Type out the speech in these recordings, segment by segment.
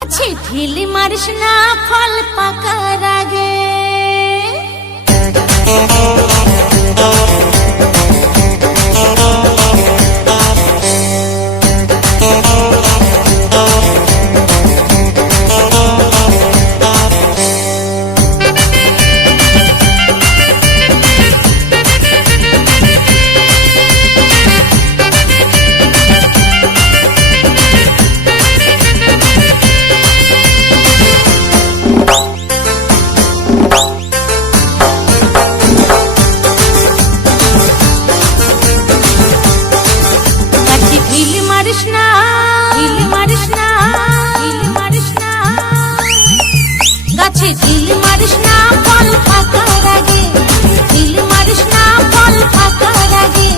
ঢিল মারিস না ফল পাকার আগে। ঢিল মারিস না ফল পাকার আগে, ঢিল মারিস না ফল পাকার আগে।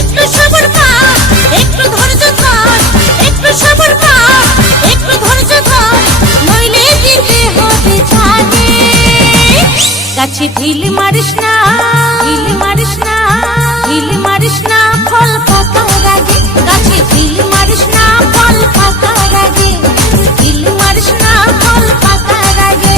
একটু সবর কর, একটু ধৈর্য ধর, একটু সবর কর, একটু ধৈর্য ধর, নইলে দিতে হবে ছাগে। গাছে ঢিল মারিস না, ঢিল মারিস না, ঢিল মারিস না ফল পাকার আগে। গাছে ঢিল মারিস না ফল পাকার আগে, ঢিল মারিস না ফল পাকার আগে।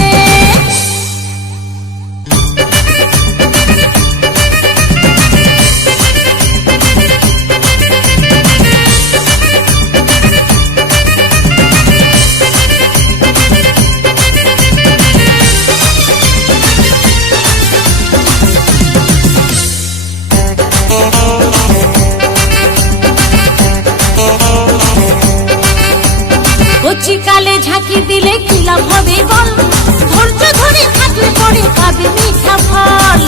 কচিকালে ঝাঁকি দিলে কি লাভ হবে বল, ধৈর্য ধরে থাকলে পরে পাবে মিঠা ফল।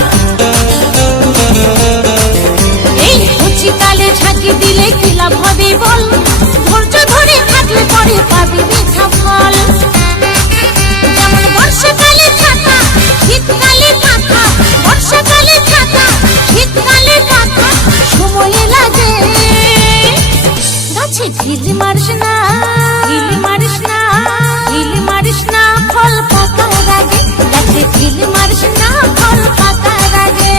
এই কচিকালে ঝাঁকি দিলে কি লাভ হবে বল, ধৈর্য ধরে থাকলে পরে পাবে মিঠা ফল। যেমন বর্ষাকালে ছাতা, শীতকালে কাঁথা, বর্ষাকালে ছাতা, শীতকালে কাঁথা, সময় লাগে। গাছে ঢিল মারিস না, ঢিল মারিস না, ঢিল মারিস না ফল পাকার আগে। গাছে ঢিল মারিস না ফল পাকার আগে।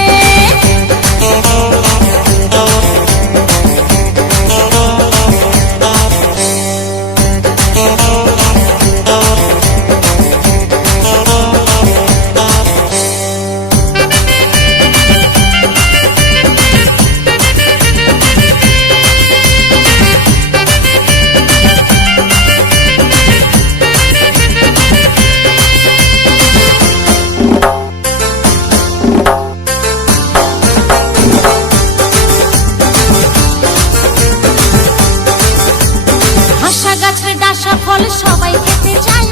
গাছের ডাসা ফল সবাই খেতে চায়,